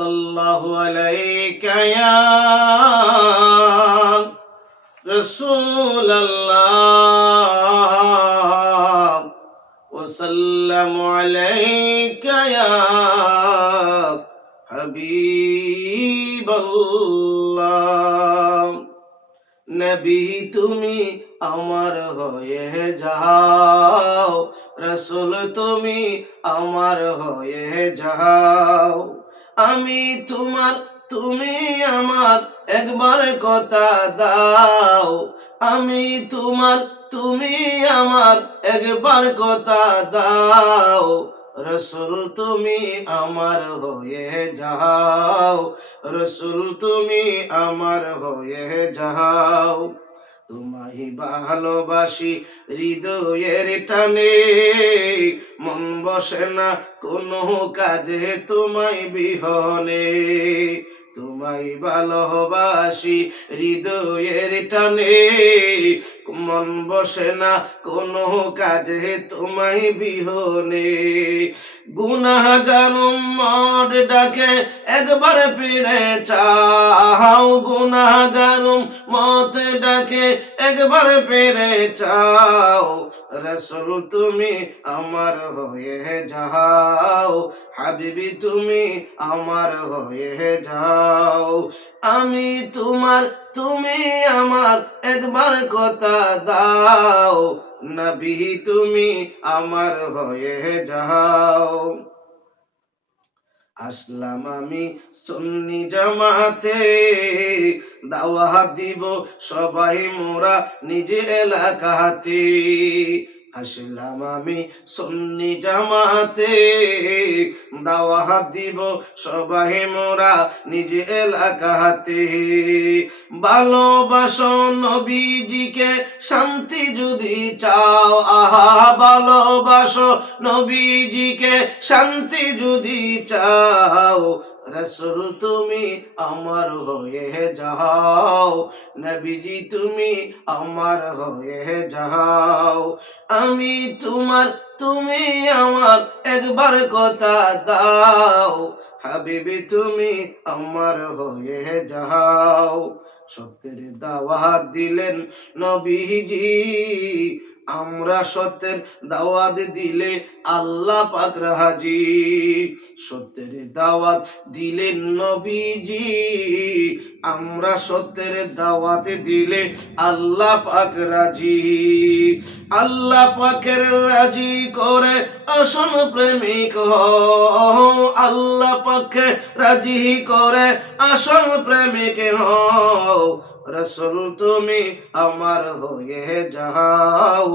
সাল্লাল্লাহু আলাইকা ইয়া রাসূলাল্লাহ ওয়া সাল্লামু আলাইকা ইয়া হাবিবাল্লাহ। নবী তুমি আমার হয়ে যাও, রাসূল তুমি আমার হয়ে যাও। আমি তোমার, তুমি আমার, একবার কথা দাও। আমি তোমার, তুমি আমার, একবার কথা দাও। রাসূল তুমি আমার হয়ে যাও, রাসূল তুমি আমার হয়ে যাও। তোমায় ভালোবাসি হৃদয়ের টানে, মন বসে না কোনো কাজে তোমায় বিহনে। তোমায় ভালোবাসি হৃদয়ের টানে, মন বসে না কোনো কাজে তোমায় বিহনে। গুনাহগার উম্মত ডাকে একবার ফিরে চাও, গুনাহগার উম্মত ডাকে একবার ফিরে চাও। রাসূল তুমি আমার হয়ে যাও, হাবিবি তুমি আমার হয়ে যাও। আমি তোমার, তুমি আমার, একবার কথা দাও। নবী তুমি আমার হয়ে যাও। আসলাম আমি সুন্নি জামাতে, দাওয়াত দিব সবাই মোরা নিজ এলাকাতে। আসলাম আমি সুন্নি জামাতে, দাওয়াত দিব সবাই মোরা নিজ এলাকাতে। ভালোবাসো নবীজিকে, শান্তি যদি চাও, আহা ভালোবাসো নবীজিকে, শান্তি যদি চাও। রাসূল তুমি আমার হয়ে যাও, নবীজি তুমি আমার হয়ে যাও। আমি তোমার, তুমি আমার, একবার কথা দাও। হাবিবি তুমি আমার হয়ে যাও। সত্যের দাওয়াত দিলেন নবীজি, আমরা সত্যের দাওয়াত দিলে আল্লাহ পাক রাজি। সত্যের দাওয়াত দিলেন নবীজি, আমরা সত্যের দাওয়াত দিলে আল্লাহ পাক রাজি। আল্লাহ পাকের রাজি করে আসল প্রেমিক হও, আল্লাহ পাকে রাজি করে আসল প্রেমিক হও। রাসূল তুমি আমার হয়ে যাও,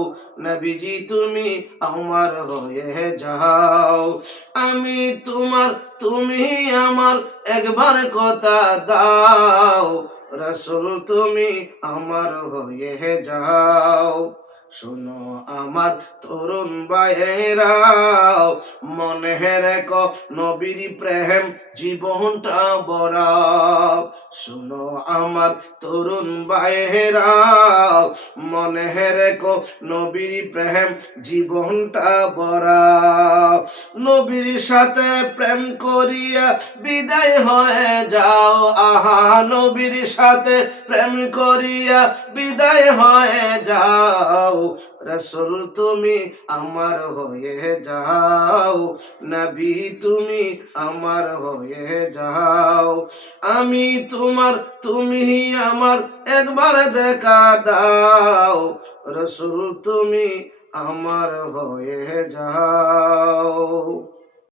নবীজি তুমি আমার হয়ে যাও। আমি তোমার, তুমি আমার, একবার কথা দাও। রাসূল তুমি আমার হয়ে যাও। শোনো আমার তরুণ ভাইয়েরা, মনে রেখো নবীর প্রেম জীবনটা বড়াও। শোনো আমার তরুণ ভাইয়েরা, মনে রেখো নবীর প্রেম জীবনটা বড়াও। নবীর সাথে প্রেম করিয়া বিদায় হয়ে যাও, আহা নবীর সাথে প্রেম করিয়া বিদায় হয়ে যাও। রাসূল তুমি আমার হয়ে যাও, নবী তুমি আমার হয়ে যাও। আমি তোমার, তুমি আমার, একবার দেখা দাও। রাসূল তুমি আমার হয়ে যাও।